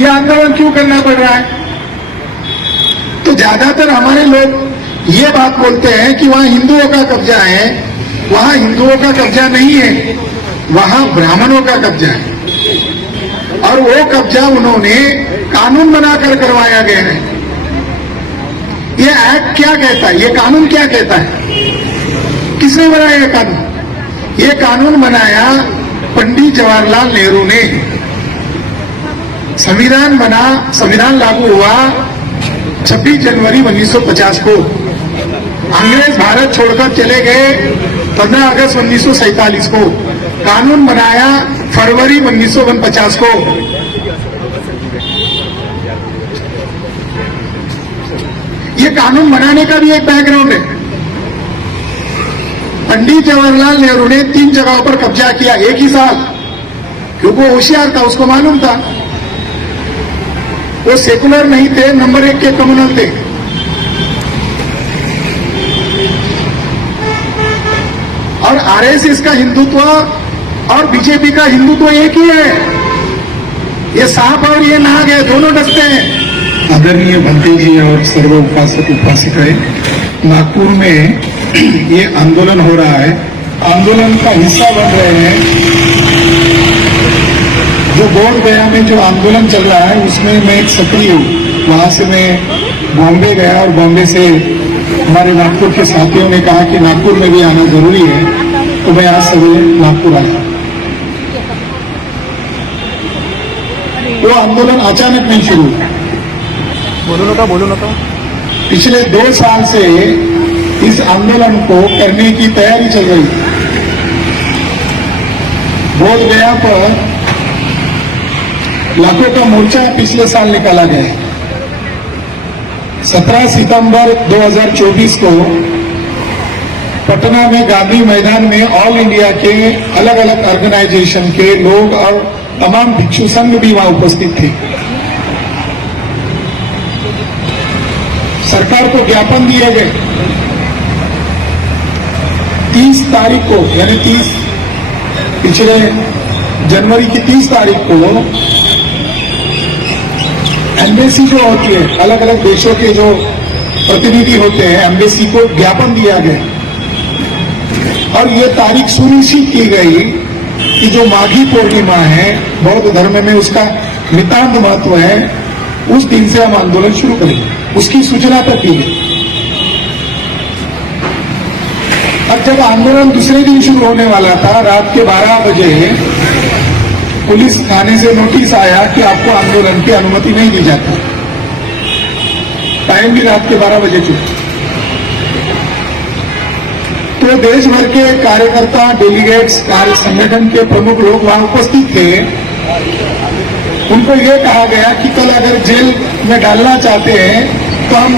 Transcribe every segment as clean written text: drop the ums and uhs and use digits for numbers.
ये आंदोलन क्यों करना पड़ रहा है? तो ज्यादातर हमारे लोग ये बात बोलते हैं कि वहां हिंदुओं का कब्जा है। वहां हिंदुओं का कब्जा नहीं है, वहां ब्राह्मणों का कब्जा है। और वो कब्जा उन्होंने कानून बनाकर करवाया गया है। ये एक्ट क्या कहता है, ये कानून क्या कहता है? किसने बनाया ये कानून? ये कानून बनाया पंडित जवाहरलाल नेहरू ने। संविधान बना, संविधान लागू हुआ 26 जनवरी 1950 को। अंग्रेज भारत छोड़कर चले गए 15 अगस्त 1947 को। कानून बनाया फरवरी 1949 को। ये कानून बनाने का भी एक बैकग्राउंड है। पंडित जवाहरलाल नेहरू ने 3 जगहों पर कब्जा किया एक ही साल, क्योंकि वो होशियार था, उसको मालूम था। वो सेकुलर नहीं थे, नंबर 1 के कम्युनल थे। और आरएसएस का हिंदुत्व और बीजेपी का हिंदुत्व एक ही है। ये सांप और ये नाग है, दोनों डसते हैं। आदरणीय भंते जी और सर्व उपासक उपासिकाएं, नागपुर में ये आंदोलन हो रहा है। आंदोलन का हिस्सा बन रहे हैं। जो बोध गया में जो आंदोलन चल रहा है उसमें मैं एक सक्रिय हूँ। वहां से मैं बॉम्बे गया और बॉम्बे से हमारे नागपुर के साथियों ने कहा कि नागपुर में भी आना जरूरी है, तो मैं आज सवेरे नागपुर आया। वो आंदोलन अचानक नहीं शुरू हुआ। बोलो ना तो। पिछले 2 साल से इस आंदोलन को करने की तैयारी चल रही थी। बोध गया पर लाखों का मोर्चा पिछले साल निकाला गया। 17 सितंबर 2024 को पटना में गांधी मैदान में ऑल इंडिया के अलग अलग ऑर्गेनाइजेशन के लोग और तमाम भिक्षु संघ भी वहां उपस्थित थे। सरकार को ज्ञापन दिए गए। 30 तारीख को, यानी 30 पिछले जनवरी की 30 तारीख को एम्बेसी जो होती है, अलग अलग देशों के जो प्रतिनिधि होते हैं, एम्बेसी को ज्ञापन दिया गया। और ये तारीख सुनिश्चित की गई कि जो माघी पूर्णिमा है, बौद्ध धर्म में उसका नितांत महत्व है, उस दिन से हम आंदोलन शुरू करेंगे। उसकी सूचना तक दी गई। अब जब आंदोलन दूसरे दिन शुरू होने वाला था, रात के 12 बजे पुलिस थाने से नोटिस आया कि आपको आंदोलन की अनुमति नहीं दी जाती। टाइम भी रात के 12 बजे चुका। तो देश भर के कार्यकर्ता, डेलीगेट्स, कार्य संगठन के प्रमुख लोग वहां उपस्थित थे। उनको यह कहा गया कि कल अगर जेल में डालना चाहते हैं तो हम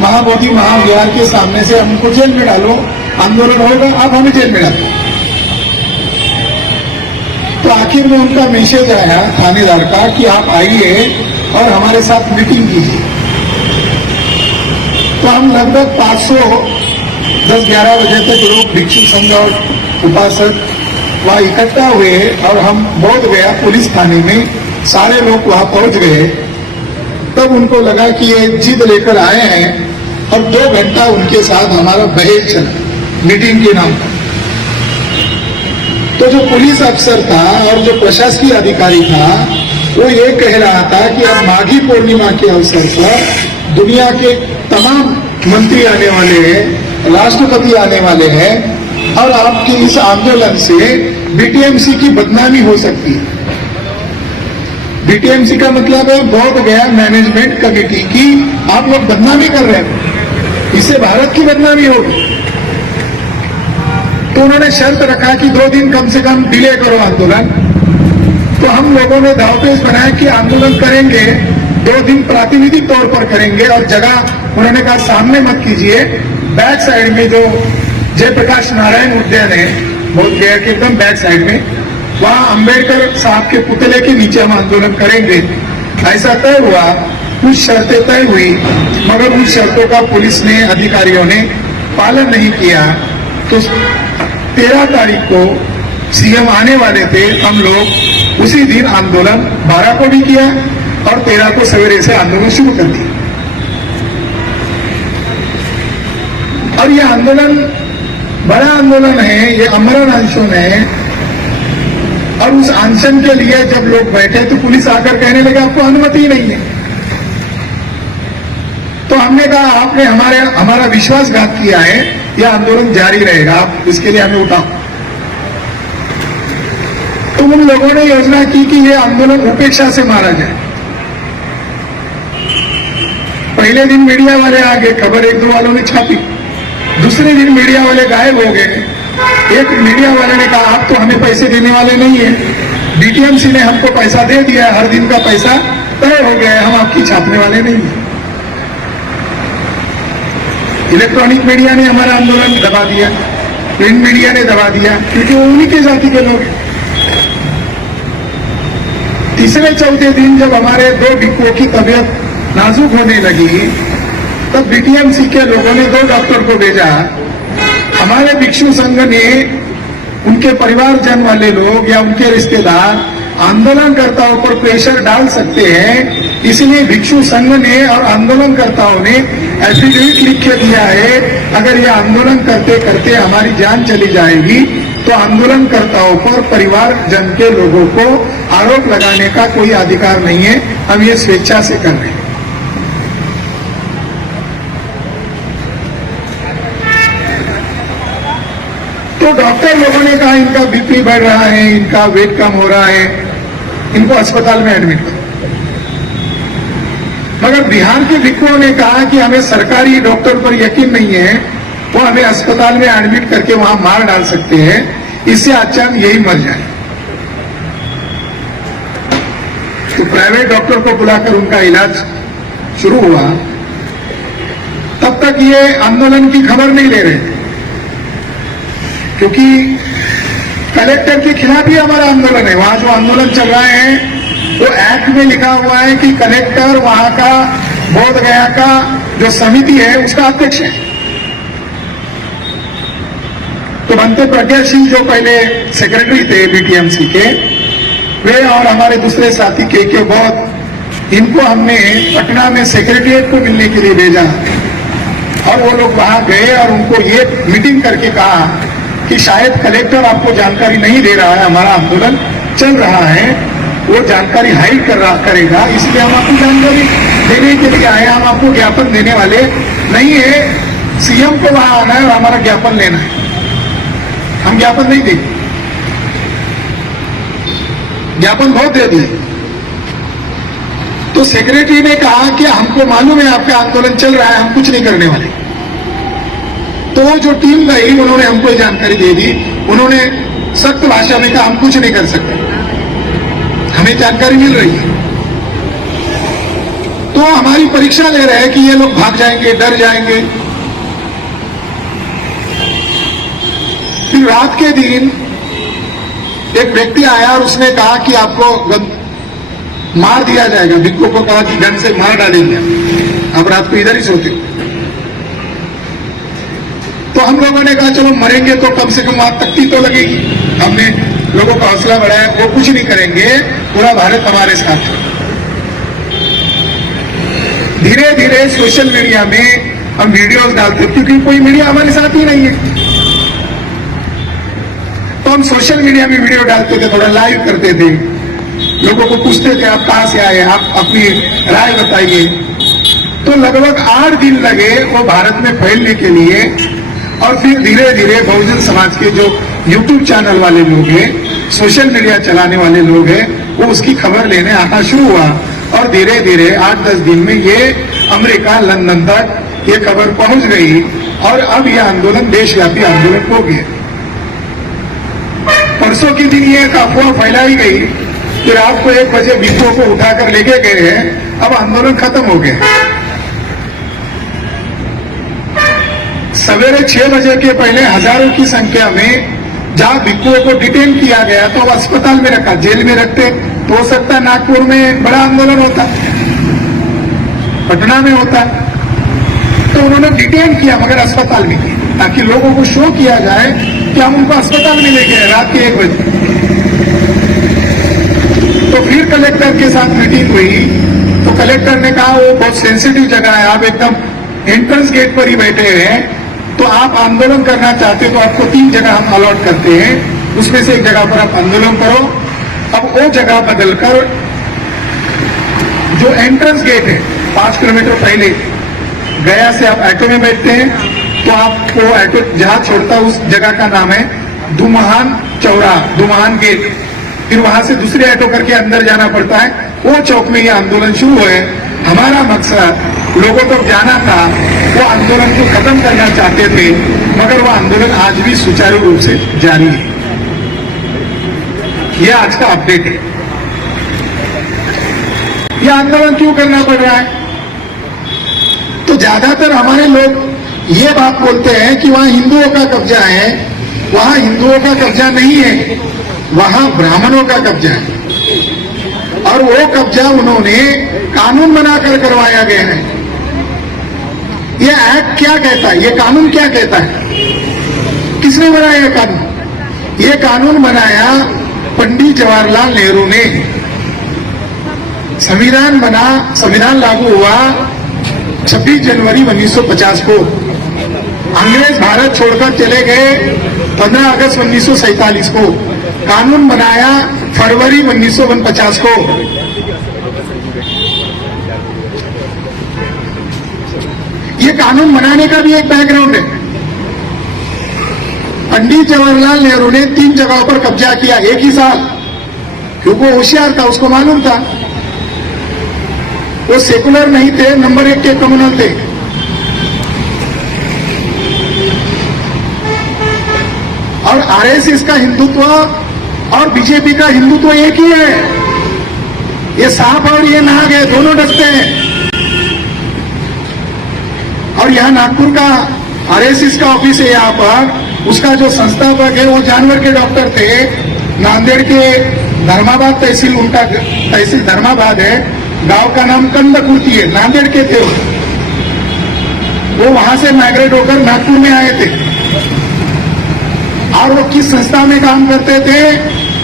महाबोधि महाविहार के सामने से हमको जेल में डालो, आंदोलन होगा, आप हमें जेल में डालो। तो आखिर में उनका मैसेज आया थानेदार का कि आप आइए और हमारे साथ मीटिंग कीजिए। तो हम लगभग 500 10-11 बजे तक लोग भिक्षु संघ और उपासक वहां इकट्ठा हुए और हम बोध गया पुलिस थाने में सारे लोग वहां पहुंच गए। तब उनको लगा कि ये जिद लेकर आए हैं और 2 घंटा उनके साथ हमारा बहस चला मीटिंग के नाम पर। तो जो पुलिस अफसर था और जो प्रशासकीय अधिकारी था, वो ये कह रहा था कि अब माघी पूर्णिमा के अवसर पर दुनिया के तमाम मंत्री आने वाले हैं, राष्ट्रपति आने वाले हैं और आपके इस आंदोलन से बीटीएमसी की बदनामी हो सकती है। बीटीएमसी का मतलब है बोध गया मैनेजमेंट कमेटी की आप लोग बदनामी कर रहे हैं, इससे भारत की बदनामी होगी। तो उन्होंने शर्त रखा कि 2 दिन कम से कम डिले करो आंदोलन। तो हम लोगों ने दावपेच बनाया कि आंदोलन करेंगे, 2 दिन प्रातिनिधिक तौर पर करेंगे और जगह उन्होंने कहा सामने मत कीजिए, बैक साइड में जो जयप्रकाश नारायण उद्यान है बोध गया के एकदम बैक साइड में, वहां अंबेडकर साहब के पुतले के नीचे हम आंदोलन करेंगे। ऐसा तय हुआ, कुछ शर्तें तय हुई, मगर उन शर्तों का पुलिस ने, अधिकारियों ने पालन नहीं किया। तो 13 तारीख को सीएम आने वाले थे, हम लोग उसी दिन आंदोलन 12 को भी किया और 13 को सवेरे से आंदोलन शुरू कर दिया। और यह आंदोलन बड़ा आंदोलन है, ये अमरण अनशन है। और उस अनशन के लिए जब लोग बैठे तो पुलिस आकर कहने लगे आपको अनुमति नहीं है। तो हमने कहा आपने हमारा विश्वासघात किया है, यह आंदोलन जारी रहेगा, आप इसके लिए हमें उठाओ। तो उन लोगों ने योजना की कि यह आंदोलन उपेक्षा से मारा जाए। पहले दिन मीडिया वाले आ गए, खबर एक दो वालों ने छापी। दूसरे दिन मीडिया वाले गायब हो गए। एक मीडिया वाले ने कहा आप तो हमें पैसे देने वाले नहीं है, बीटीएमसी ने हमको पैसा दे दिया, हर दिन का पैसा तय हो गया है, हम आपकी छापने वाले नहीं है। इलेक्ट्रॉनिक मीडिया ने हमारा आंदोलन दबा दिया, प्रिंट मीडिया ने दबा दिया, क्योंकि वो उन्हीं के जाति के लोग हैं। तीसरे चौथे दिन जब हमारे 2 भिक्षुओं की तबीयत नाजुक होने लगी, तब बीटीएमसी के लोगों ने 2 डॉक्टर को भेजा। हमारे भिक्षु संघ ने, उनके परिवारजन वाले लोग या उनके रिश्तेदार आंदोलनकर्ताओं पर प्रेशर डाल सकते हैं, इसलिए भिक्षु संघ ने और आंदोलनकर्ताओं ने एफिडेविट लिख के दिया है अगर ये आंदोलन करते करते हमारी जान चली जाएगी तो आंदोलनकर्ताओं पर परिवारजन के लोगों को आरोप लगाने का कोई अधिकार नहीं है, हम ये स्वेच्छा से कर रहे हैं। तो डॉक्टर लोगों ने कहा इनका बीपी बढ़ रहा है, इनका वेट कम हो रहा है, इनको अस्पताल में एडमिट करो। मगर बिहार के भिक्षुओं ने कहा कि हमें सरकारी डॉक्टर पर यकीन नहीं है, वो हमें अस्पताल में एडमिट करके वहां मार डाल सकते हैं, इससे अच्छा यही मर जाए। तो प्राइवेट डॉक्टर को बुलाकर उनका इलाज शुरू हुआ। तब तक ये आंदोलन की खबर नहीं ले रहे थे, क्योंकि कलेक्टर के खिलाफ ही हमारा आंदोलन है। वहां जो आंदोलन चल रहा है वो एक्ट में लिखा हुआ है कि कलेक्टर वहां का बोध गया का जो समिति है उसका अध्यक्ष है। तो बनते प्रज्ञा सिंह जो पहले सेक्रेटरी थे बीटीएमसी के, वे और हमारे दूसरे साथी के बहुत, इनको हमने पटना में सेक्रेटरीट को मिलने के लिए भेजा। और वो लोग वहां गए और उनको ये मीटिंग करके कहा कि शायद कलेक्टर आपको जानकारी नहीं दे रहा है, हमारा आंदोलन चल रहा है, वो जानकारी हाइड करेगा, इसलिए हम आपको जानकारी देने के लिए आए, हम आपको ज्ञापन देने वाले नहीं है। सीएम को वहां आना है और हमारा ज्ञापन लेना है, हम ज्ञापन नहीं देंगे। ज्ञापन बहुत दे दिए। तो सेक्रेटरी ने कहा कि हमको मालूम है आपका आंदोलन चल रहा है, हम कुछ नहीं करने वाले। तो वो जो टीम गई उन्होंने हमको ये जानकारी दे दी, उन्होंने सख्त भाषा में कहा हम कुछ नहीं कर सकते, हमें जानकारी मिल रही है। तो हमारी परीक्षा ले रहे हैं कि ये लोग भाग जाएंगे, डर जाएंगे। फिर रात के दिन एक व्यक्ति आया और उसने कहा कि आपको मार दिया जाएगा। भिक्षुओं को कहा कि गन से मार डालेंगे, आप रात को इधर ही सोते। तो हम लोगों ने कहा चलो मरेंगे तो कम से कम वहां तख्ती तो लगेगी। हमने लोगों का हौसला बढ़ाया, वो कुछ नहीं करेंगे, पूरा भारत हमारे साथ है। धीरे धीरे सोशल मीडिया में हम वीडियोस डालते, क्योंकि कोई मीडिया हमारे साथ ही नहीं है। तो हम सोशल मीडिया में वीडियो डालते थे, थोड़ा लाइव करते थे, लोगों को पूछते थे आप कहां से आए, आप अपनी राय बताइए। तो लगभग 8 दिन लगे वो भारत में फैलने के लिए। और फिर धीरे धीरे बहुजन समाज के जो यूट्यूब चैनल वाले लोग हैं, सोशल मीडिया चलाने वाले लोग हैं, वो उसकी खबर लेने आना शुरू हुआ। और धीरे धीरे 8-10 दिन में ये अमेरिका, लंदन तक ये खबर पहुंच गई। और अब यह आंदोलन देशव्यापी आंदोलन हो गया। परसों के दिन ये अफवाह फैलाई गई कि रात को 1 बजे भिक्षुओं को उठाकर लेके गए हैं, अब आंदोलन खत्म हो गया। सवेरे 6 बजे के पहले हजारों की संख्या में जहां भिक्षुओं को डिटेन किया गया तो अस्पताल में रखा, जेल में रखते तो हो सकता नागपुर में बड़ा आंदोलन होता, पटना में होता। तो उन्होंने डिटेन किया मगर अस्पताल में किया, ताकि लोगों को शो किया जाए कि हम उनको अस्पताल में ले गए रात के 1 बजे। तो फिर कलेक्टर के साथ मीटिंग हुई कलेक्टर ने कहा वो बहुत सेंसिटिव जगह है, आप एकदम एंट्रेंस गेट पर ही बैठे हैं, तो आप आंदोलन करना चाहते तो आपको 3 जगह हम अलॉट करते हैं, उसमें से एक जगह पर आप आंदोलन करो। अब वो जगह बदलकर जो एंट्रेंस गेट है 5 किलोमीटर पहले गया से आप ऑटो में बैठते हैं, तो आपको ऑटो जहां छोड़ता है उस जगह का नाम है धुमाहान चौरा, धुमाहान गेट। फिर वहां से दूसरे ऑटो करके अंदर जाना पड़ता है, वो चौक में ये आंदोलन शुरू है। हमारा मकसद लोगों तक जाना था, वो आंदोलन को खत्म करना चाहते थे, मगर वो आंदोलन आज भी सुचारू रूप से जारी है। यह आज का अपडेट है। यह आंदोलन क्यों करना पड़ रहा है? तो ज्यादातर हमारे लोग ये बात बोलते हैं कि वहां हिंदुओं का कब्जा है। वहां हिंदुओं का कब्जा नहीं है, वहां ब्राह्मणों का कब्जा है, और वो कब्जा उन्होंने कानून बनाकर करवाया गया है। ये एक्ट क्या कहता है, ये कानून क्या कहता है? किसने बनाया ये कानून? ये कानून बनाया पंडित जवाहरलाल नेहरू ने। संविधान बना, संविधान लागू हुआ 26 जनवरी 1950 को। अंग्रेज भारत छोड़कर चले गए 15 अगस्त 1947 को। कानून बनाया फरवरी 1949 को। ये कानून बनाने का भी एक बैकग्राउंड है। पंडित जवाहरलाल नेहरू ने 3 जगहों पर कब्जा किया एक ही साल, क्योंकि वो होशियार था, उसको मालूम था। वो सेकुलर नहीं थे, नंबर 1 के कम्युनल थे। और आरएसएस का हिंदुत्व और बीजेपी का हिंदुत्व एक ही है। ये सांप और ये नाग है, दोनों डसते हैं। और यहाँ नागपुर का आरएसएस का ऑफिस है, यहाँ पर उसका जो संस्थापक है वो जानवर के डॉक्टर थे। नांदेड़ के धर्माबाद तहसील, उनका तहसील धर्माबाद है, गांव का नाम कंदकुर्ती है, नांदेड़ के थे। वो वहां से माइग्रेट होकर नागपुर में आए थे। और वो किस संस्था में काम करते थे?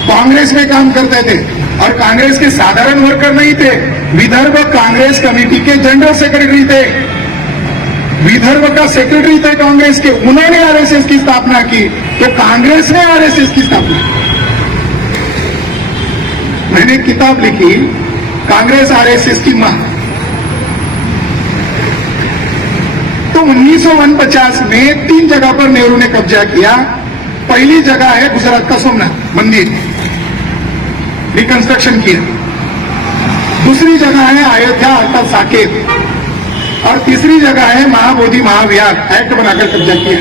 कांग्रेस में काम करते थे। और कांग्रेस के साधारण वर्कर नहीं थे, विदर्भ कांग्रेस कमेटी के जनरल सेक्रेटरी थे। विदर्भ का सेक्रेटरी थे कांग्रेस के। उन्होंने आरएसएस की स्थापना की, तो कांग्रेस ने आरएसएस की स्थापना की। मैंने किताब लिखी, कांग्रेस आरएसएस की मां। तो 1949 में 3 जगह पर नेहरू ने कब्जा किया। पहली जगह है गुजरात का सोमनाथ मंदिर, रिकंस्ट्रक्शन किया। दूसरी जगह है अयोध्या अर्थात साकेत, और तीसरी जगह है महाबोधि महाविहार, एक्ट बनाकर कब्जा किया।